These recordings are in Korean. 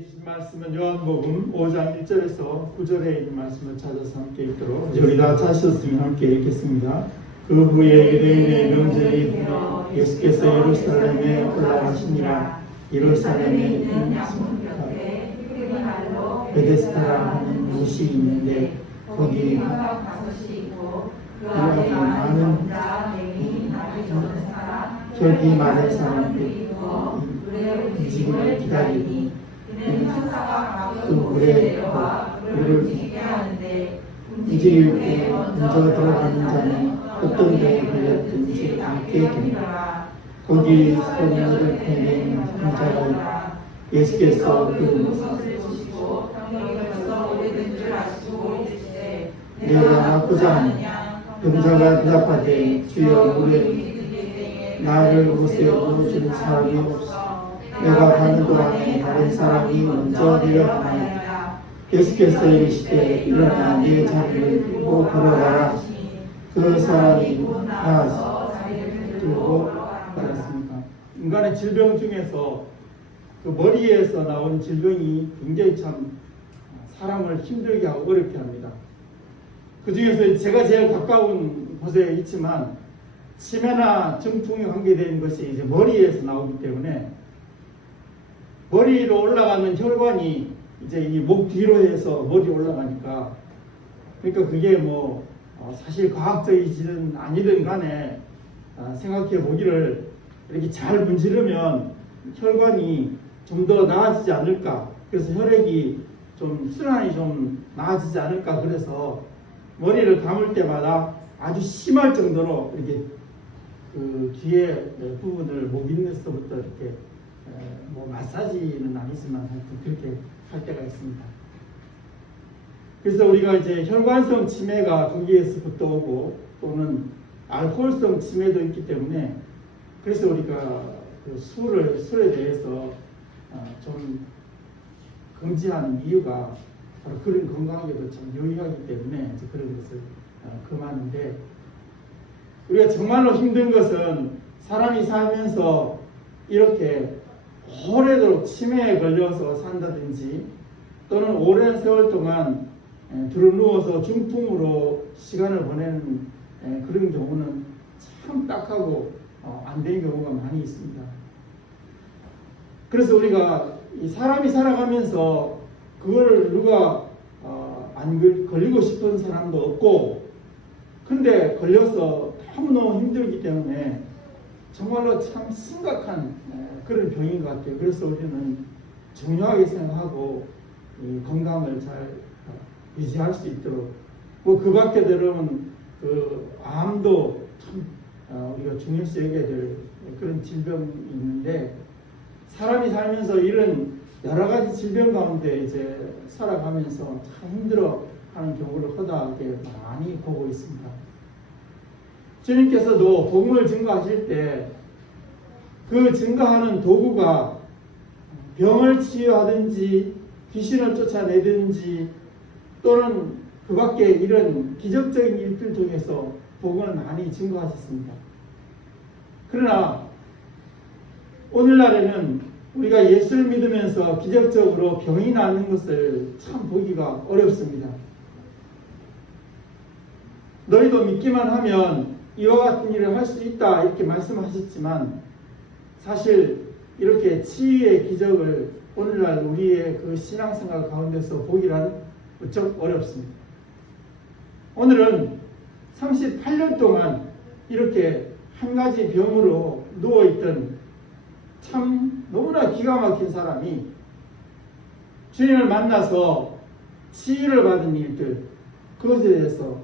주신 말씀은 요한복음 5장 1절에서 9절의 이 말씀을 찾아서 함께 읽도록 우리 다 찾으셨으면 함께 읽겠습니다. 그 후에 유대인의 명절에 이르러 예수께서 예루살렘에 올라가시니라. 예루살렘에 있는 양문 곁에 베데스다라 하는 곳이 있는데 거기 가섯이 있고 그 안에 많은 혈기 많은 사람들이 있고 움직임을 기다리니 그 물에 물을 움직일 때 먼저 들어가는 자는 어떤 병에 걸렸든지 않게 됩니다. 거기 소년을 보낸 환자가 예수께서 내가 아프자 하느냐. 병자가 대답하되 주여 물에 나를 못에 넣어주는 사람이 없어. 내가 가는 동안에 다른 사람이 먼저 내려가나이다. 예수께서 이르시되 일어나 네 자리를 들고 걸어가라. 그 사람이 나아서 자리를 들고 걸었습니다. 인간의 질병 중에서 그 머리에서 나온 질병이 굉장히 참 사람을 힘들게 하고 어렵게 합니다. 그 중에서 제가 제일 가까운 곳에 있지만 치매나 중풍에 관계된 것이 이제 머리에서 나오기 때문에 머리로 올라가는 혈관이 이제 이 목 뒤로 해서 머리 올라가니까 그러니까 그게 뭐 사실 과학적이지는 아니든 간에 생각해 보기를 이렇게 잘 문지르면 혈관이 좀 더 나아지지 않을까. 그래서 혈액이 좀 순환이 좀 나아지지 않을까. 그래서 머리를 감을 때마다 아주 심할 정도로 이렇게 그 뒤에 부분을 목 있는서부터 이렇게 뭐 마사지는 아니지만 하여튼 그렇게 할 때가 있습니다. 그래서 우리가 이제 혈관성 치매가 거기에서부터 오고 또는 알코올성 치매도 있기 때문에 그래서 우리가 그 술에 대해서 좀 금지하는 이유가 바로 그런 건강에도 참 유의하기 때문에 이제 그런 것을 금하는데 우리가 정말로 힘든 것은 사람이 살면서 이렇게 오래도록 치매에 걸려서 산다든지 또는 오랜 세월 동안 들어누워서 중풍으로 시간을 보내는 그런 경우는 참 딱하고 안 되는 경우가 많이 있습니다. 그래서 우리가 이 사람이 살아가면서 그걸 누가 안 걸리고 싶은 사람도 없고 근데 걸려서 너무너무 힘들기 때문에 정말로 참 심각한 그런 병인 것 같아요. 그래서 우리는 중요하게 생각하고 이 건강을 잘 유지할 수 있도록 뭐 그 밖에 들으면 그 암도 참 우리가 중요시 여겨야 될 그런 질병이 있는데 사람이 살면서 이런 여러 가지 질병 가운데 이제 살아가면서 참 힘들어하는 경우를 허다하게 많이 보고 있습니다. 주님께서도 복음을 증거하실 때 그 증거하는 도구가 병을 치유하든지 귀신을 쫓아내든지 또는 그 밖에 이런 기적적인 일들 통해서 복음을 많이 증거하셨습니다. 그러나 오늘날에는 우리가 예수를 믿으면서 기적적으로 병이 나는 것을 참 보기가 어렵습니다. 너희도 믿기만 하면 이와 같은 일을 할 수 있다 이렇게 말씀하셨지만 사실 이렇게 치유의 기적을 오늘날 우리의 그 신앙생활 가운데서 보기란 무척 어렵습니다. 오늘은 38년 동안 이렇게 한 가지 병으로 누워있던 참 너무나 기가 막힌 사람이 주님을 만나서 치유를 받은 일들 그것에 대해서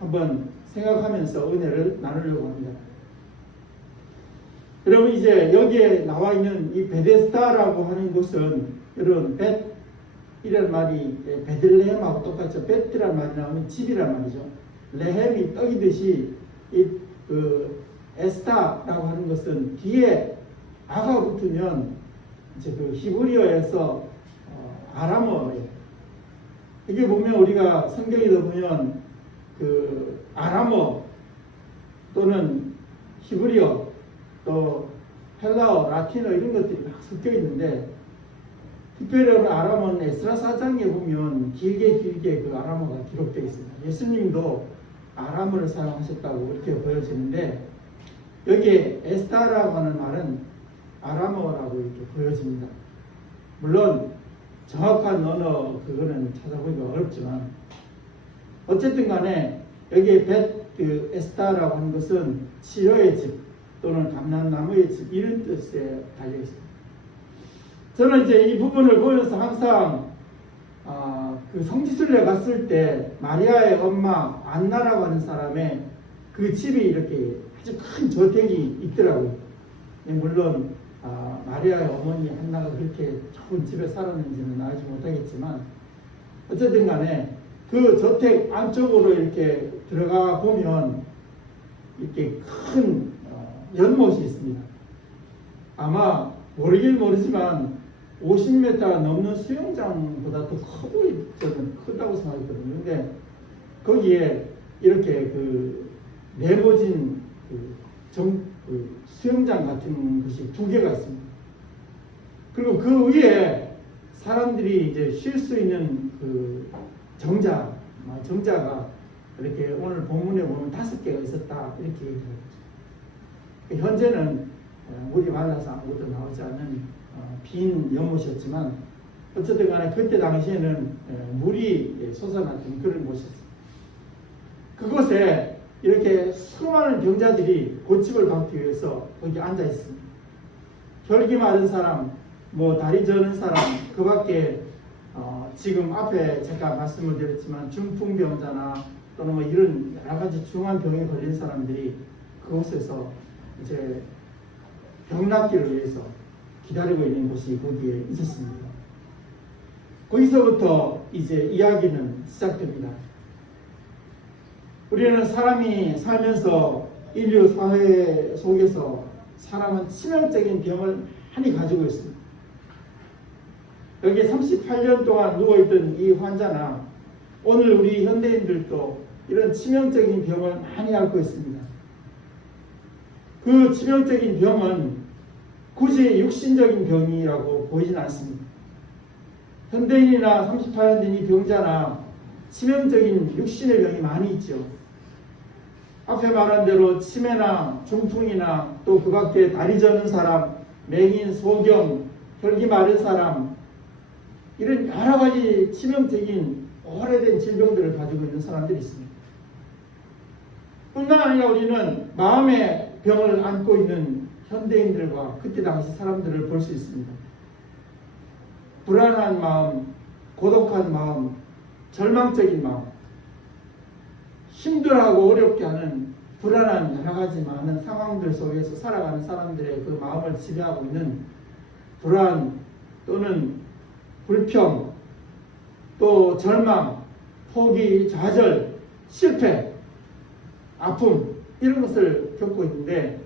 한번 생각하면서 은혜를 나누려고 합니다. 여러분 이제 여기에 나와 있는 이 베데스다라고 하는 곳은 여러분 벳이라는 말이 베들레헴하고 똑같죠. 벳이라는 말이 나오면 집이란 말이죠. 레헴이 떡이듯이 이 에스타라고 하는 것은 뒤에 아가 붙으면 이제 그 히브리어에서 아람어예요. 이게 보면 우리가 성경에도 보면 그 아람어 또는 히브리어 또 헬라어, 라틴어 이런 것들이 막 섞여 있는데 특별히 아람은 에스라 사장에 보면 길게 그 아람어가 기록되어 있습니다. 예수님도 아람어를 사용하셨다고 이렇게 보여지는데 여기에 에스다라고 하는 말은 아람어라고 이렇게 보여집니다. 물론 정확한 언어 그거는 찾아보기가 어렵지만 어쨌든 간에 여기에 그 에스다라고 하는 것은 치료의 집 또는 감람나무의 집 이런 뜻에 달려 있습니다. 저는 이제 이 부분을 보면서 항상 그 성지순례 갔을 때 마리아의 엄마 안나라고 하는 사람의 그 집이 이렇게 아주 큰 저택이 있더라고요. 물론 마리아의 어머니 한나가 그렇게 좋은 집에 살았는지는 알지 못하겠지만 어쨌든 간에 그 저택 안쪽으로 이렇게 들어가 보면 이렇게 큰 연못이 있습니다. 아마 모르긴 모르지만 50m 넘는 수영장보다 더 저는 크다고 생각했거든요. 근데 거기에 이렇게 그 네모진 그 수영장 같은 것이 2개가 있습니다. 그리고 그 위에 사람들이 이제 쉴 수 있는 그 정자가 이렇게 오늘 본문에 보면 5개가 있었다 이렇게 얘기합니다. 현재는 물이 많아서 아무것도 나오지 않는 빈 연못이었지만 어쨌든 간에 그때 당시에는 물이 솟아났던 그런 곳이었습니다. 그곳에 이렇게 수많은 병자들이 고침을 받기 위해서 거기 앉아 있습니다. 혈기 마른 사람, 다리 저는 사람, 그 밖에 지금 앞에 제가 말씀을 드렸지만 중풍병자나 또는 이런 여러 가지 중한 병에 걸린 사람들이 그곳에서 이제 병 낫기를 위해서 기다리고 있는 곳이 거기에 있었습니다. 거기서부터 이제 이야기는 시작됩니다. 우리는 사람이 살면서 인류 사회 속에서 사람은 치명적인 병을 많이 가지고 있습니다. 여기 38년 동안 누워있던 이 환자나 오늘 우리 현대인들도 이런 치명적인 병을 많이 앓고 있습니다. 그 치명적인 병은 굳이 육신적인 병이라고 보이진 않습니다. 현대인이나 38년 된 이 병자나 치명적인 육신의 병이 많이 있죠. 앞에 말한 대로 치매나 중풍이나 또 그 밖에 다리 저는 사람, 맹인, 소경, 혈기 마른 사람 이런 여러 가지 치명적인 오래된 질병들을 가지고 있는 사람들이 있습니다. 뿐만 아니라 우리는 마음의 병을 안고 있는 현대인들과 그때 당시 사람들을 볼 수 있습니다. 불안한 마음, 고독한 마음, 절망적인 마음, 힘들어하고 어렵게 하는 불안한 여러 가지 많은 상황들 속에서 살아가는 사람들의 그 마음을 지배하고 있는 불안 또는 불평, 또 절망, 포기, 좌절, 실패, 아픔 이런 것을 겪고 있는데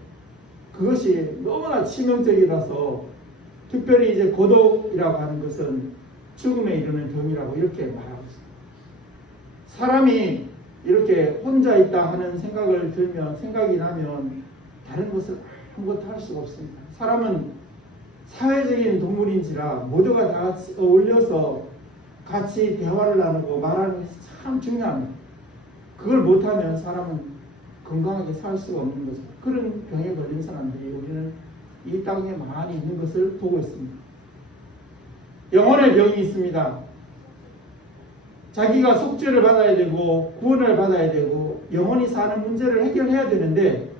그것이 너무나 치명적이라서 특별히 이제 고독이라고 하는 것은 죽음에 이르는 병이라고 이렇게 말하고 있습니다. 사람이 이렇게 혼자 있다 하는 생각이 나면 다른 것을 아무것도 할 수가 없습니다. 사람은 사회적인 동물인지라 모두가 다 같이 어울려서 같이 대화를 나누고 말하는 것이 참 중요합니다. 그걸 못하면 사람은 건강하게 살 수가 없는 거죠. 그런 병에 걸린 사람들이 우리는 이 땅에 많이 있는 것을 보고 있습니다. 영혼의 병이 있습니다. 자기가 속죄를 받아야 되고 구원을 받아야 되고 영혼이 사는 문제를 해결해야 되는데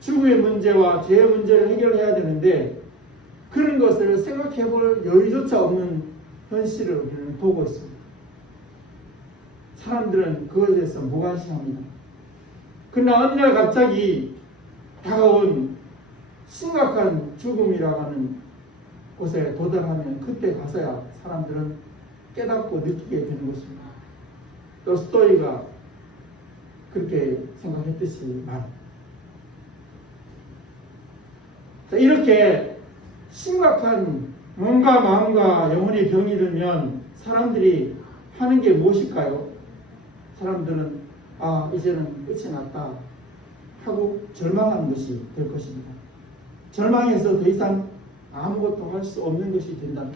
죽음의 문제와 죄의 문제를 해결해야 되는데 그런 것을 생각해 볼 여유조차 없는 현실을 우리는 보고 있습니다. 사람들은 그것에 대해서 무관심합니다. 그러나 어느 날 갑자기 다가온 심각한 죽음이라고 하는 곳에 도달하면 그때 가서야 사람들은 깨닫고 느끼게 되는 것입니다. 또 스토리가 그렇게 생각했듯이 이렇게 심각한 몸과 마음과 영혼의 병이 들면 사람들이 하는 게 무엇일까요? 사람들은 이제는 끝이 났다 하고 절망하는 것이 될 것입니다. 절망해서 더 이상 아무것도 할 수 없는 것이 된다.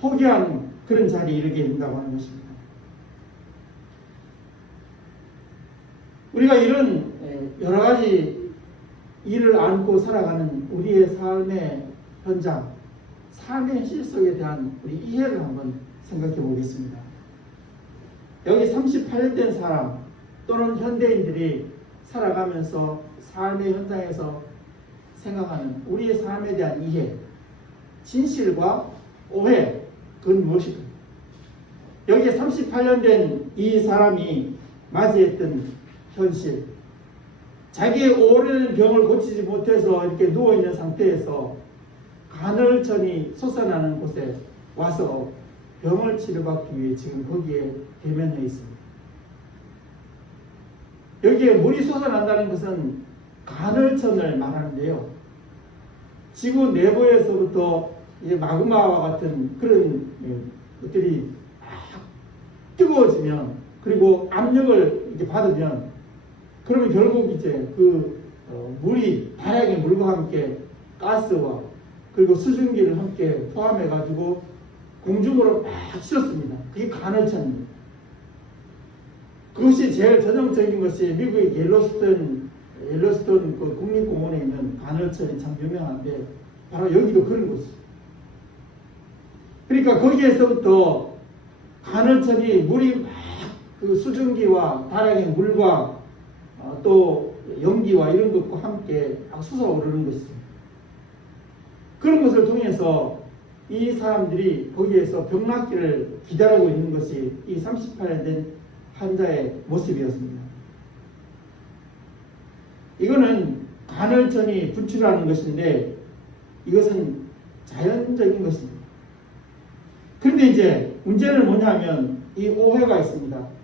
포기한 그런 자리에 이르게 된다고 하는 것입니다. 우리가 이런 여러 가지 일을 안고 살아가는 우리의 삶의 현장, 삶의 현실 속에 대한 우리 이해를 한번 생각해 보겠습니다. 여기 38년 된 사람 또는 현대인들이 살아가면서 삶의 현장에서 생각하는 우리의 삶에 대한 이해, 진실과 오해, 그건 무엇일까요? 여기에 38년 된 이 사람이 맞이했던 현실, 자기의 오래된 병을 고치지 못해서 이렇게 누워있는 상태에서 간헐천이 솟아나는 곳에 와서 병을 치료받기 위해 지금 거기에 대면해 있습니다. 여기에 물이 솟아난다는 것은 간헐천을 말하는데요. 지구 내부에서부터 이제 마그마와 같은 그런 것들이 막 뜨거워지면, 그리고 압력을 이렇게 받으면, 그러면 결국 이제 물이 다양한 물과 함께 가스와 그리고 수증기를 함께 포함해 가지고 공중으로 막 실었습니다. 그게 간헐천입니다. 그것이 제일 전형적인 것이 미국의 옐로스톤 그 국립공원에 있는 간헐천이 참 유명한데, 바로 여기도 그런 곳이죠. 그러니까 거기에서부터 간헐천이 물이 막 그 수증기와 다량의 물과 또 연기와 이런 것과 함께 막 솟아오르는 것이죠. 그런 것을 통해서 이 사람들이 거기에서 병 낫기를 기다리고 있는 것이 이 38년 된 환자의 모습이었습니다. 이거는 간헐천이 분출하는 것인데, 이것은 자연적인 것입니다. 그런데 이제 문제는 뭐냐면 이 오해가 있습니다.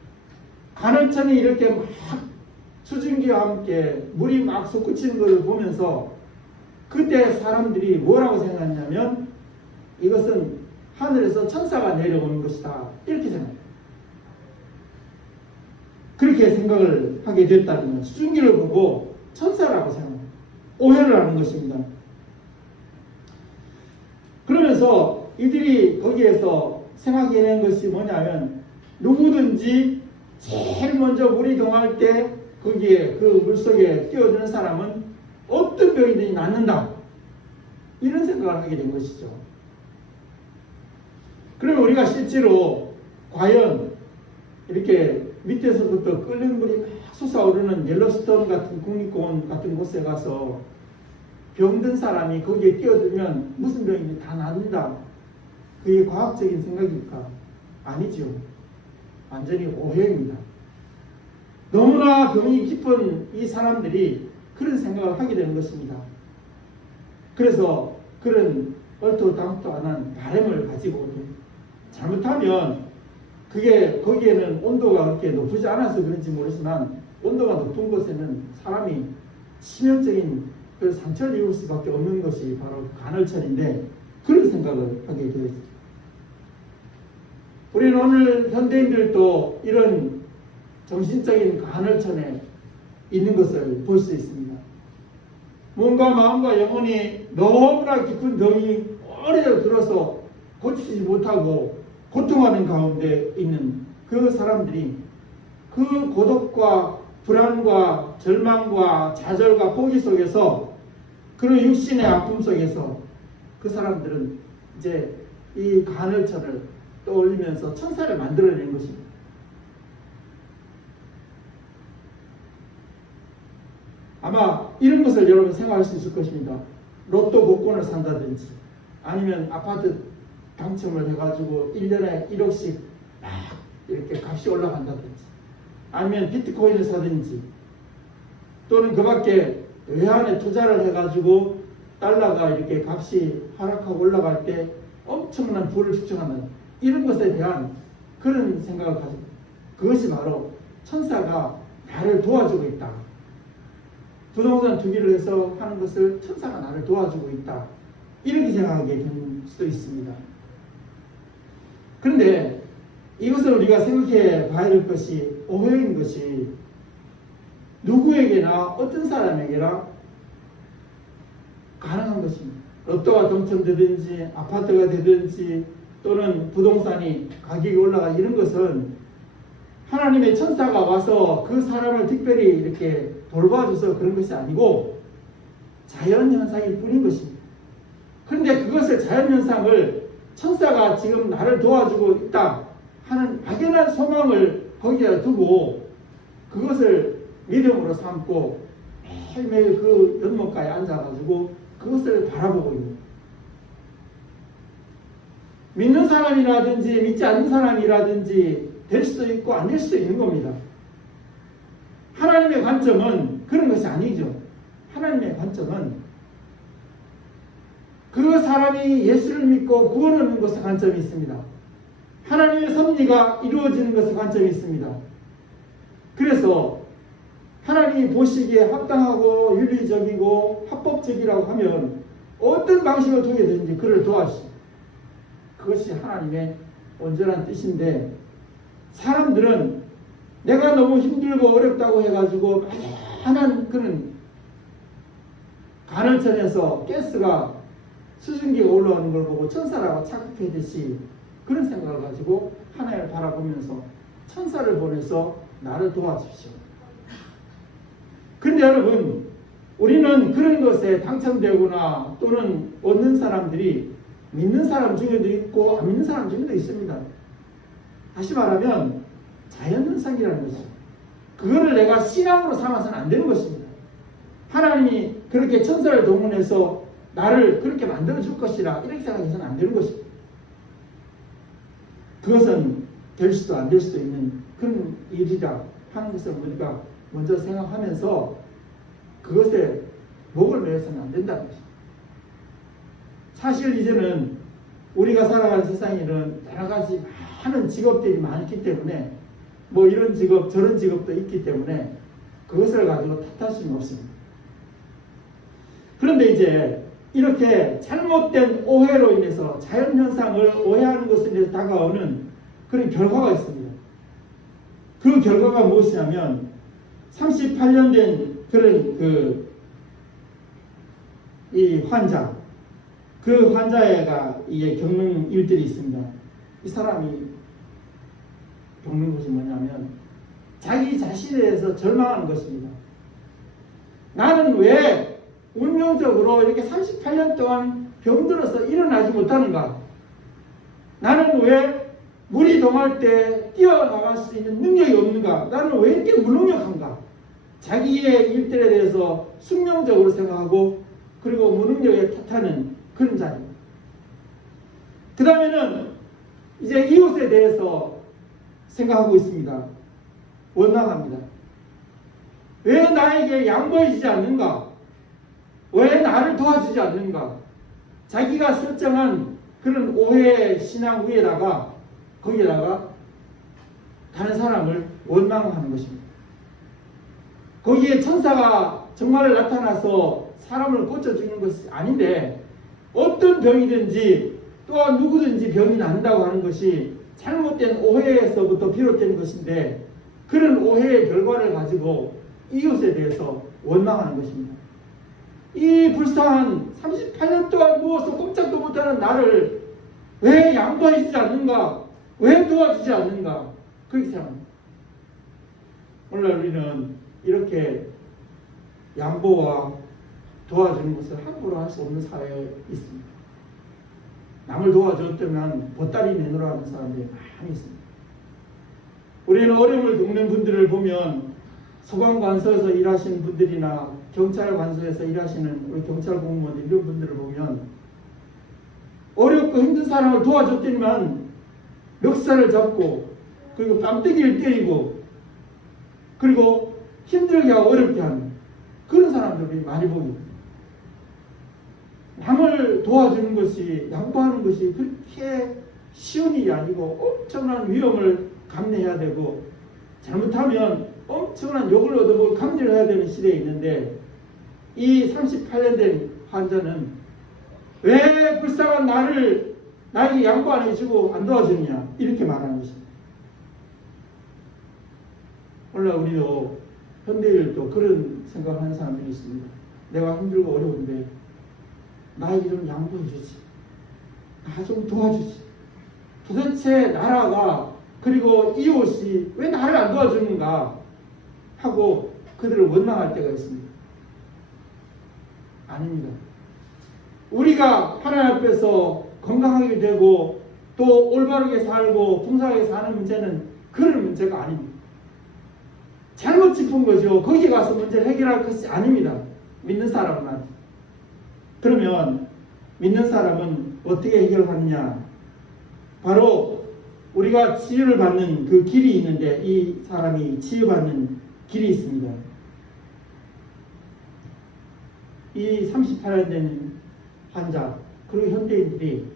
간헐천이 이렇게 막 수증기와 함께 물이 막 솟구치는 것을 보면서 그때 사람들이 뭐라고 생각했냐면, 이것은 하늘에서 천사가 내려오는 것이다, 이렇게 생각합니다. 그렇게 생각을 하게 됐다는 거예요. 수증기를 보고 천사라고 생각합니다. 오해를 하는 것입니다. 그러면서 이들이 거기에서 생각해낸 것이 뭐냐면, 누구든지 제일 먼저 물이 동할 때 거기에 그 물속에 뛰어드는 사람은 어떤 병이든지 낫는다, 이런 생각을 하게 된 것이죠. 그러면 우리가 실제로 과연 이렇게 밑에서부터 끓는 물이 막 솟아오르는 옐로스톤 같은 국립공원 같은 곳에 가서 병든 사람이 거기에 뛰어들면 무슨 병인지 다 낫는다, 그게 과학적인 생각일까? 아니죠. 완전히 오해입니다. 너무나 병이 깊은 이 사람들이 그런 생각을 하게 되는 것입니다. 그래서 그런 얼토당토 안 한 바람을 가지고, 잘못하면 그게 거기에는 온도가 그렇게 높지 않아서 그런지 모르지만, 온도가 높은 곳에는 사람이 치명적인 그 상처를 입을 수밖에 없는 것이 바로 간헐천인데, 그런 생각을 하게 되었습니다. 우리는 오늘 현대인들도 이런 정신적인 간헐천에 있는 것을 볼 수 있습니다. 몸과 마음과 영혼이 너무나 깊은 병이 오래도록 들어서 고치지 못하고 고통하는 가운데 있는 그 사람들이 그 고독과 불안과 절망과 좌절과 포기 속에서, 그런 육신의 아픔 속에서 그 사람들은 이제 이 간헐천을 떠올리면서 천사를 만들어낸 것입니다. 아마 이런 것을 여러분 생각할 수 있을 것입니다. 로또 복권을 산다든지, 아니면 아파트 당첨을 해가지고 1년에 1억씩 막 이렇게 값이 올라간다든지, 아니면 비트코인을 사든지, 또는 그 밖에 외환에 투자를 해가지고 달러가 이렇게 값이 하락하고 올라갈 때 엄청난 부를 축적한다는, 이런 것에 대한 그런 생각을 가집니다. 그것이 바로 천사가 나를 도와주고 있다, 부동산 투기를 해서 하는 것을 천사가 나를 도와주고 있다, 이렇게 생각하게 될 수도 있습니다. 그런데 이것을 우리가 생각해 봐야 될 것이, 오해인 것이 누구에게나 어떤 사람에게나 가능한 것입니다. 로또가 당첨되든지 아파트가 되든지 또는 부동산이 가격이 올라가 이런 것은 하나님의 천사가 와서 그 사람을 특별히 이렇게 돌봐줘서 그런 것이 아니고 자연현상일 뿐인 것입니다. 그런데 그것을 자연현상을 천사가 지금 나를 도와주고 있다 하는 막연한 소망을 거기에 두고 그것을 믿음으로 삼고 매일매일 그 연못가에 앉아가지고 그것을 바라보고 있는 거예요. 믿는 사람이라든지 믿지 않는 사람이라든지 될 수도 있고 안 될 수도 있는 겁니다. 하나님의 관점은 그런 것이 아니죠. 하나님의 관점은 그 사람이 예수를 믿고 구원 얻는 것의 관점이 있습니다. 하나님의 섭리가 이루어지는 것의 관점이 있습니다. 그래서 하나님이 보시기에 합당하고 윤리적이고 합법적이라고 하면 어떤 방식으로 두게 되는지 그를 도와주십니다. 그것이 하나님의 온전한 뜻인데 사람들은 내가 너무 힘들고 어렵다고 해가지고 많은 그런 간헐천에서 가스가 수증기가 올라오는 걸 보고 천사라고 착각하듯이 그런 생각을 가지고 하나님을 바라보면서 천사를 보내서 나를 도와주십시오. 그런데 여러분 우리는 그런 것에 당첨되거나 또는 얻는 사람들이 믿는 사람 중에도 있고 안 믿는 사람 중에도 있습니다. 다시 말하면 자연현상이라는 것이죠. 그거를 내가 신앙으로 삼아서는 안 되는 것입니다. 하나님이 그렇게 천사를 동원해서 나를 그렇게 만들어줄 것이라 이렇게 생각해서는 안 되는 것입니다. 그것은 될 수도 안 될 수도 있는 그런 일이다 하는 것을 우리가 먼저 생각하면서 그것에 목을 매서는 안 된다는 것입니다. 사실 이제는 우리가 살아가는 세상에는 여러 가지 많은 직업들이 많기 때문에 뭐 이런 직업 저런 직업도 있기 때문에 그것을 가지고 탓할 수는 없습니다. 그런데 이제 이렇게 잘못된 오해로 인해서 자연현상을 오해하는 것에 대해서 다가오는 그런 결과가 있습니다. 그 결과가 무엇이냐면 38년 된 그런 이 환자 그 환자가 이게 겪는 일들이 있습니다. 이 사람이 겪는 것이 뭐냐면 자기 자신에 대해서 절망하는 것입니다. 나는 왜 운명적으로 이렇게 38년 동안 병들어서 일어나지 못하는가? 나는 왜 물이 동할 때 뛰어나갈 수 있는 능력이 없는가? 나는 왜 이렇게 무능력한가? 자기의 일들에 대해서 숙명적으로 생각하고 그리고 무능력에 탓하는 그런 자입니다. 그 다음에는 이제 이웃에 대해서 생각하고 있습니다. 원망합니다. 왜 나에게 양보해주지 않는가? 왜 나를 도와주지 않는가? 자기가 설정한 그런 오해 신앙 위에다가 거기에다가 다른 사람을 원망하는 것입니다. 거기에 천사가 정말 나타나서 사람을 고쳐주는 것이 아닌데 어떤 병이든지 또한 누구든지 병이 난다고 하는 것이 잘못된 오해에서부터 비롯된 것인데 그런 오해의 결과를 가지고 이웃에 대해서 원망하는 것입니다. 이 불쌍한 38년 동안 누워서 꼼짝도 못하는 나를 왜 양보해주지 않는가? 왜 도와주지 않는가? 그렇게 생각합니다. 오늘 우리는 이렇게 양보와 도와주는 것을 함부로 할 수 없는 사회에 있습니다. 남을 도와줬다면 보따리 내놓으라 하는 사람들이 많이 있습니다. 우리는 어려움을 겪는 분들을 보면 소방관서에서 일하시는 분들이나 경찰관서에서 일하시는 우리 경찰 공무원 이런 분들을 보면 어렵고 힘든 사람을 도와줬더니만 멱살을 잡고 그리고 뺨때기를 때리고 그리고 힘들게 하고 어렵게 하는 그런 사람들이 많이 보입니다. 남을 도와주는 것이 양보하는 것이 그렇게 쉬운 일이 아니고 엄청난 위험을 감내해야 되고 잘못하면 엄청난 욕을 얻어보고 감지를 해야 되는 시대에 있는데 이 38년 된 환자는 왜 불쌍한 나에게 양보 안 해주고 안 도와주느냐 이렇게 말하는 것입니다. 오늘 우리도 현대인도 그런 생각하는 사람들이 있습니다. 내가 힘들고 어려운데 나에게 좀 양보해 주지. 나 좀 도와주지. 도대체 나라가 그리고 이웃이 왜 나를 안 도와주는가 하고 그들을 원망할 때가 있습니다. 아닙니다. 우리가 하나님 앞에서 건강하게 되고 또 올바르게 살고 풍성하게 사는 문제는 그런 문제가 아닙니다. 잘못 짚은 거죠. 거기 가서 문제를 해결할 것이 아닙니다. 믿는 사람은. 그러면 믿는 사람은 어떻게 해결하느냐? 바로 우리가 치유를 받는 그 길이 있는데 이 사람이 치유받는 길이 있습니다. 이 38년 된 환자 그리고 현대인들이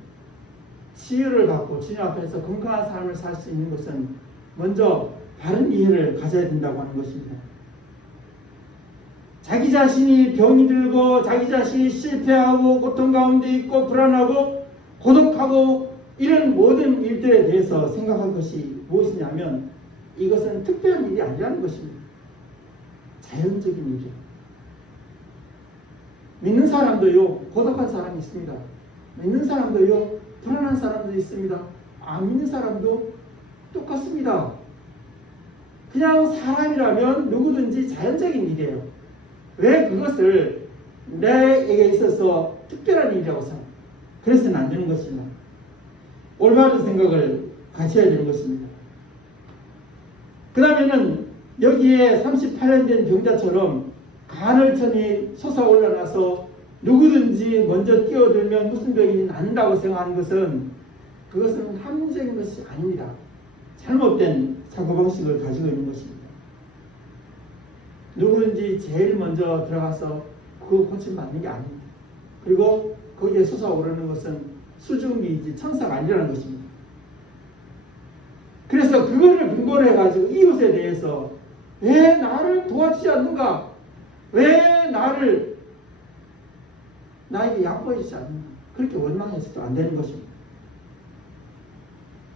치유를 받고 주님 앞에서 건강한 삶을 살 수 있는 것은 먼저 바른 이해를 가져야 된다고 하는 것입니다. 자기 자신이 병이 들고 자기 자신이 실패하고 고통 가운데 있고 불안하고 고독하고 이런 모든 일들에 대해서 생각할 것이 무엇이냐면 이것은 특별한 일이 아니라는 것입니다. 자연적인 일이에요. 믿는 사람도요 고독한 사람이 있습니다. 믿는 사람도요 불안한 사람도 있습니다. 안 믿는 사람도 똑같습니다. 그냥 사람이라면 누구든지 자연적인 일이에요. 왜 그것을 내에게 있어서 특별한 일이라고 생각해요? 그래서는 안 되는 것입니다. 올바른 생각을 가져야 되는 것입니다. 그 다음에는 여기에 38년 된 병자처럼 간헐천이 솟아올라나서 누구든지 먼저 뛰어들면 무슨 병이 낫는다고 생각하는 것은 그것은 합리적인 것이 아닙니다. 잘못된 사고방식을 가지고 있는 것입니다. 누구든지 제일 먼저 들어가서 그거 고침받는 게 아닙니다. 그리고 거기에 솟아오르는 것은 수증기이지 천사가 아니라는 것입니다. 그래서 그거를 근거로 해가지고 이웃에 대해서 왜 나를 도와주지 않는가? 왜 나에게 양보해 주지 않는가? 그렇게 원망해서도 안 되는 것입니다.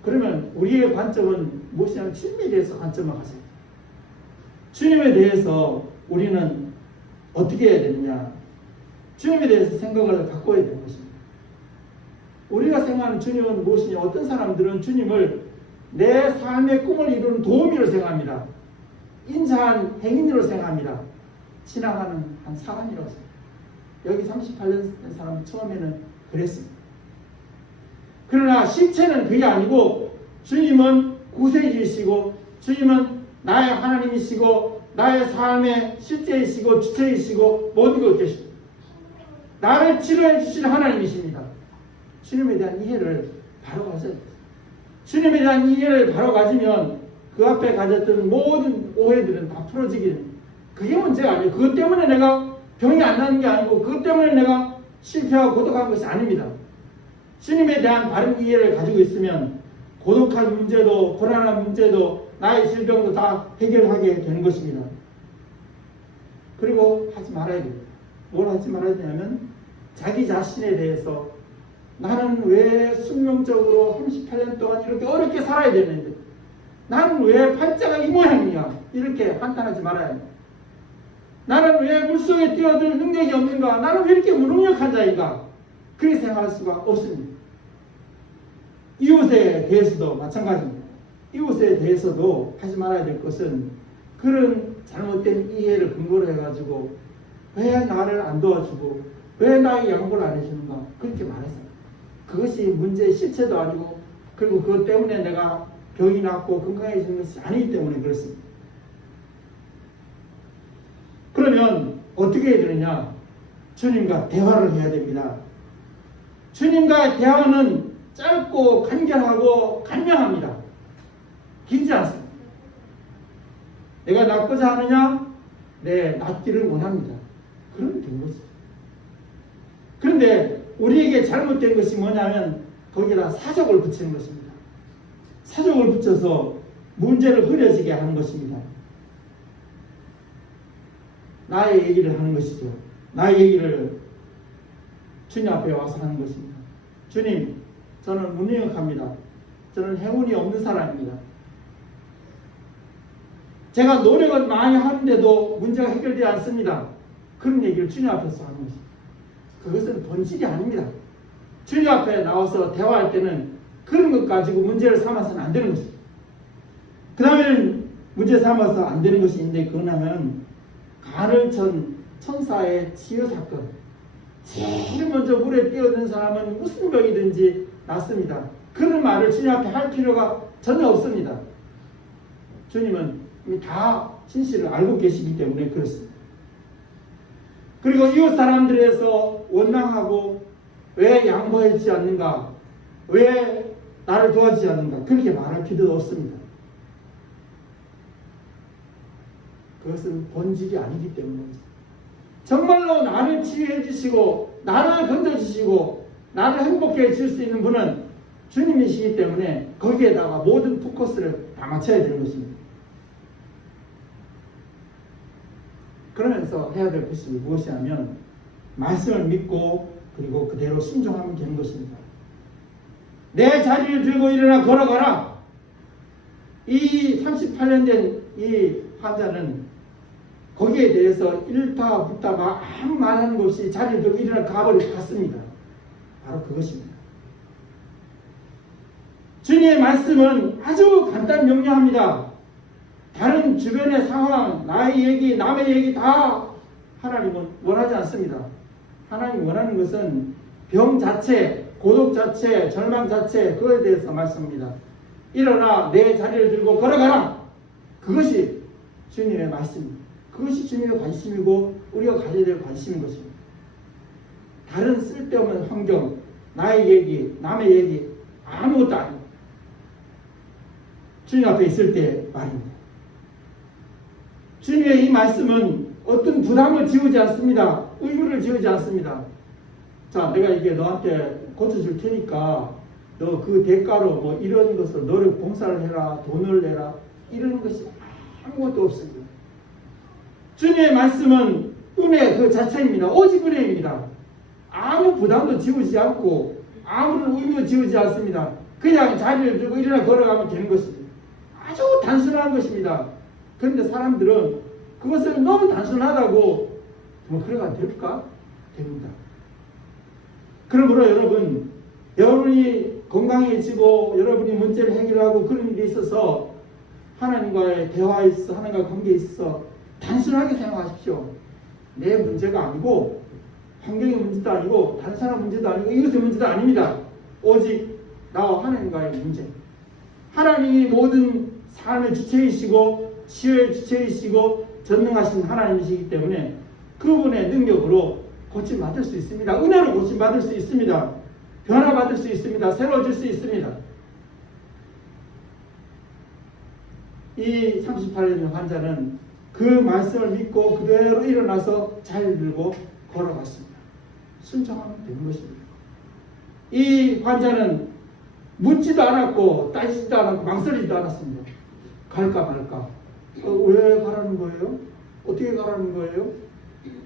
그러면 우리의 관점은 무엇이냐면 주님에 대해서 관점을 가져야 돼요. 주님에 대해서 우리는 어떻게 해야 되느냐? 주님에 대해서 생각을 바꿔야 되는 것입니다. 우리가 생각하는 주님은 무엇이냐? 어떤 사람들은 주님을 내 삶의 꿈을 이루는 도우미로 생각합니다. 인자한 행인으로 생각합니다. 지나가는 한 사람이라고 생각합니다. 여기 38년 된 사람은 처음에는 그랬습니다. 그러나 실체는 그게 아니고 주님은 구세주이시고 주님은 나의 하나님이시고 나의 삶의 실제이시고 주체이시고 모든 것 되십니다. 나를 치료해 주시는 하나님이십니다. 주님에 대한 이해를 바로 가져야 됩니다. 주님에 대한 이해를 바로 가지면 그 앞에 가졌던 모든 오해들은 다 풀어지게 그게 문제가 아니에요. 그것 때문에 내가 병이 안 나는 게 아니고 그것 때문에 내가 실패하고 고독한 것이 아닙니다. 주님에 대한 바른 이해를 가지고 있으면 고독한 문제도 고난한 문제도 나의 질병도 다 해결하게 되는 것입니다. 그리고 하지 말아야 됩니다. 뭘 하지 말아야 되냐면 자기 자신에 대해서 나는 왜 숙명적으로 38년 동안 이렇게 어렵게 살아야 되는데 나는 왜 팔자가 이 모양이냐 이렇게 판단하지 말아야 합니다. 나는 왜 물속에 뛰어들 능력이 없는가? 나는 왜 이렇게 무능력한 자인가? 그렇게 생각할 수가 없습니다. 이웃에 대해서도 마찬가지입니다. 이웃에 대해서도 하지 말아야 될 것은 그런 잘못된 이해를 근거로 해가지고 왜 나를 안 도와주고 왜 나에게 양보를 안 해주는가? 그렇게 말해서 그것이 문제의 실체도 아니고 그리고 그것 때문에 내가 병이 낫고 건강해지는 것이 아니기 때문에 그렇습니다. 그러면 어떻게 해야 되느냐? 주님과 대화를 해야 됩니다. 주님과의 대화는 짧고 간결하고 간명합니다. 길지 않습니다. 내가 낫고자 하느냐? 네, 낫기를 원합니다. 그러면 된 거죠. 그런데 우리에게 잘못된 것이 뭐냐면 거기다 사족을 붙이는 것입니다. 사족을 붙여서 문제를 흐려지게 하는 것입니다. 나의 얘기를 하는 것이죠. 나의 얘기를 주님 앞에 와서 하는 것입니다. 주님, 저는 무능력합니다. 저는 행운이 없는 사람입니다. 제가 노력은 많이 하는데도 문제가 해결되지 않습니다. 그런 얘기를 주님 앞에서 하는 것입니다. 그것은 본질이 아닙니다. 주님 앞에 나와서 대화할 때는 그런 것 가지고 문제를 삼아서는 안 되는 것입니다. 그 다음에는 문제 삼아서 안 되는 것이 있는데, 그거는 간헐천 천사의 치유 사건. 제일 먼저 물에 뛰어든 사람은 무슨 병이든지 낫습니다. 그런 말을 주님 앞에 할 필요가 전혀 없습니다. 주님은 이미 다 진실을 알고 계시기 때문에 그렇습니다. 그리고 이웃 사람들에서 원망하고 왜 양보하지 않는가, 왜 나를 도와주지 않는가, 그렇게 말할 필요도 없습니다. 그것은 본질이 아니기 때문입니다. 정말로 나를 치유해 주시고 나를 건져주시고 나를 행복해 해줄 수 있는 분은 주님이시기 때문에 거기에다가 모든 포커스를 다 맞춰야 되는 것입니다. 그러면서 해야 될 것이 무엇이냐면 말씀을 믿고 그리고 그대로 순종하면 되는 것입니다. 내 자리를 들고 일어나 걸어가라. 이 38년 된 이 환자는 거기에 대해서 일타 붙다가 아무 말하는 것 없이 자리를 들고 일어나 가버리고 갔습니다. 바로 그것입니다. 주님의 말씀은 아주 간단 명료합니다. 다른 주변의 상황, 나의 얘기, 남의 얘기 다 하나님은 원하지 않습니다. 하나님이 원하는 것은 병 자체, 고독 자체, 절망 자체, 그거에 대해서 말씀합니다. 일어나 내 자리를 들고 걸어가라. 그것이 주님의 말씀입니다. 그것이 주님의 관심이고 우리가 가져야 될 관심인 것입니다. 다른 쓸데없는 환경, 나의 얘기, 남의 얘기 아무것도 아닙니다. 주님 앞에 있을 때 말입니다. 주님의 이 말씀은 어떤 부담을 지우지 않습니다. 의무를 지우지 않습니다. 자, 내가 이게 너한테 고쳐줄 테니까 너 그 대가로 뭐 이런 것을 너를 봉사를 해라, 돈을 내라, 이런 것이 아무것도 없습니다. 주님의 말씀은 은혜 그 자체입니다. 오직 은혜입니다. 아무 부담도 지우지 않고 아무런 의무도 지우지 않습니다. 그냥 자리를 들고 일어나 걸어가면 되는 것입니다. 아주 단순한 것입니다. 그런데 사람들은 그것을 너무 단순하다고 뭐 그래가 될까? 됩니다. 그러므로 여러분이 건강해지고 여러분이 문제를 해결하고 그런 일이 있어서 하나님과의 대화에 있어서 하나님과 관계에 있어서 단순하게 생각하십시오. 내 문제가 아니고 환경의 문제도 아니고 다른 사람 문제도 아니고 이웃의 문제도 아닙니다. 오직 나와 하나님과의 문제. 하나님이 모든 삶의 주체이시고 치유의 주체이시고 전능하신 하나님이시기 때문에 그분의 능력으로 고침받을 수 있습니다. 은혜로 고침받을 수 있습니다. 변화받을 수 있습니다. 새로워질 수 있습니다. 이 38년 환자는 그 말씀을 믿고 그대로 일어나서 자리를 들고 걸어갔습니다. 순종하면 되는 것입니다. 이 환자는 묻지도 않았고 따지지도 않았고 망설이지도 않았습니다. 갈까 말까. 왜 가라는 거예요? 어떻게 가라는 거예요?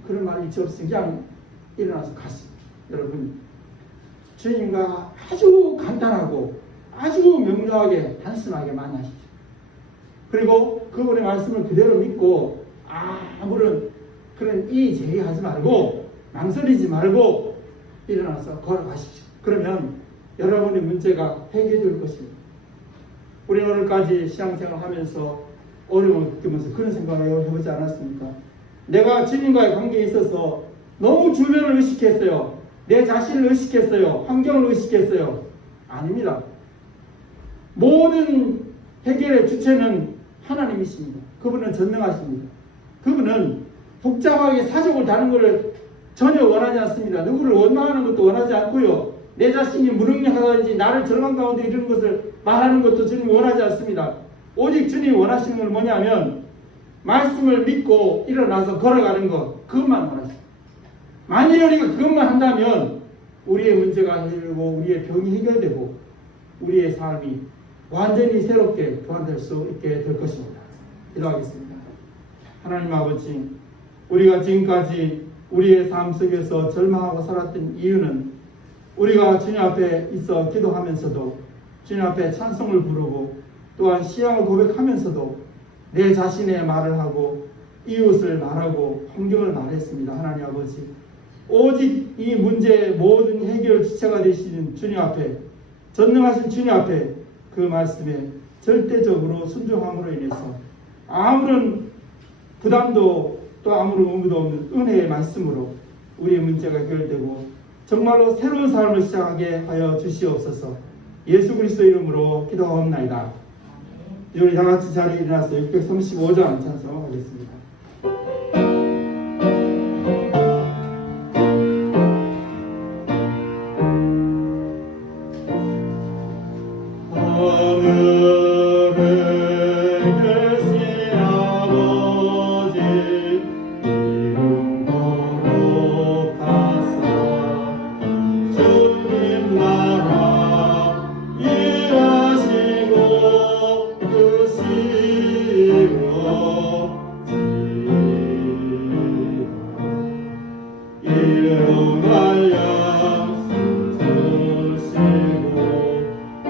그런 말이 있지 없으니 그냥 일어나서 갔습니다. 여러분, 주님과 아주 간단하고 아주 명료하게 단순하게 만나시죠. 그리고 그분의 말씀을 그대로 믿고 아무런 그런 이의제기하지 말고 망설이지 말고 일어나서 걸어가십시오. 그러면 여러분의 문제가 해결될 것입니다. 우리는 오늘까지 신앙생활을 하면서 어려움을 겪으면서 그런 생각을 해보지 않았습니까? 내가 주님과의 관계에 있어서 너무 주변을 의식했어요. 내 자신을 의식했어요. 환경을 의식했어요. 아닙니다. 모든 해결의 주체는 하나님이십니다. 그분은 전능하십니다. 그분은 복잡하게 사족을 다는 것을 전혀 원하지 않습니다. 누구를 원망하는 것도 원하지 않고요. 내 자신이 무능력하다든지 나를 절망 가운데 이런 것을 말하는 것도 주님 원하지 않습니다. 오직 주님이 원하시는 건 뭐냐면 말씀을 믿고 일어나서 걸어가는 것, 그것만 원하십니다. 만일 우리가 그것만 한다면 우리의 문제가 해결되고 우리의 병이 해결되고 우리의 삶이 완전히 새롭게 교환될 수 있게 될 것입니다. 기도하겠습니다. 하나님 아버지, 우리가 지금까지 우리의 삶 속에서 절망하고 살았던 이유는 우리가 주님 앞에 있어 기도하면서도 주님 앞에 찬송을 부르고 또한 신앙을 고백하면서도 내 자신의 말을 하고 이웃을 말하고 환경을 말했습니다. 하나님 아버지, 오직 이 문제의 모든 해결 주체가 되시는 주님 앞에 전능하신 주님 앞에 그 말씀에 절대적으로 순종함으로 인해서 아무런 부담도 또 아무런 의무도 없는 은혜의 말씀으로 우리의 문제가 해결되고 정말로 새로운 삶을 시작하게 하여 주시옵소서. 예수 그리스도 이름으로 기도하옵나이다. 우리 다 같이 자리에 일어나서 635장 찬송하겠습니다.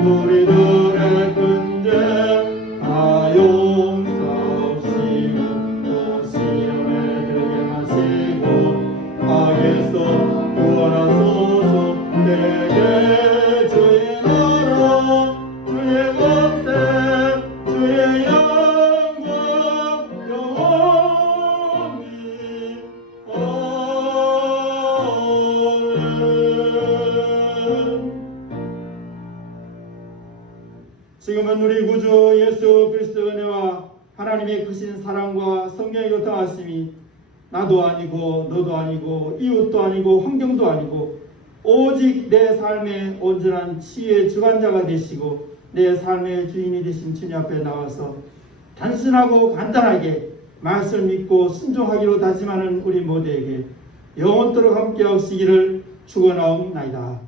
우리들의 근심 다 용서하시고 또 시험에 들게 하시고 악에서 구원하소서. 내게 주의 나라 주의 권세 주의 영광 영원히 아멘. 지금은 우리 구주 예수 그리스도의 은혜와 하나님의 크신 사랑과 성령의 교통하심이 나도 아니고 너도 아니고 이웃도 아니고 환경도 아니고 오직 내 삶의 온전한 치유의 주관자가 되시고 내 삶의 주인이 되신 주님 앞에 나와서 단순하고 간단하게 말씀을 믿고 순종하기로 다짐하는 우리 모두에게 영원토록 함께하시기를 축원하옵나이다.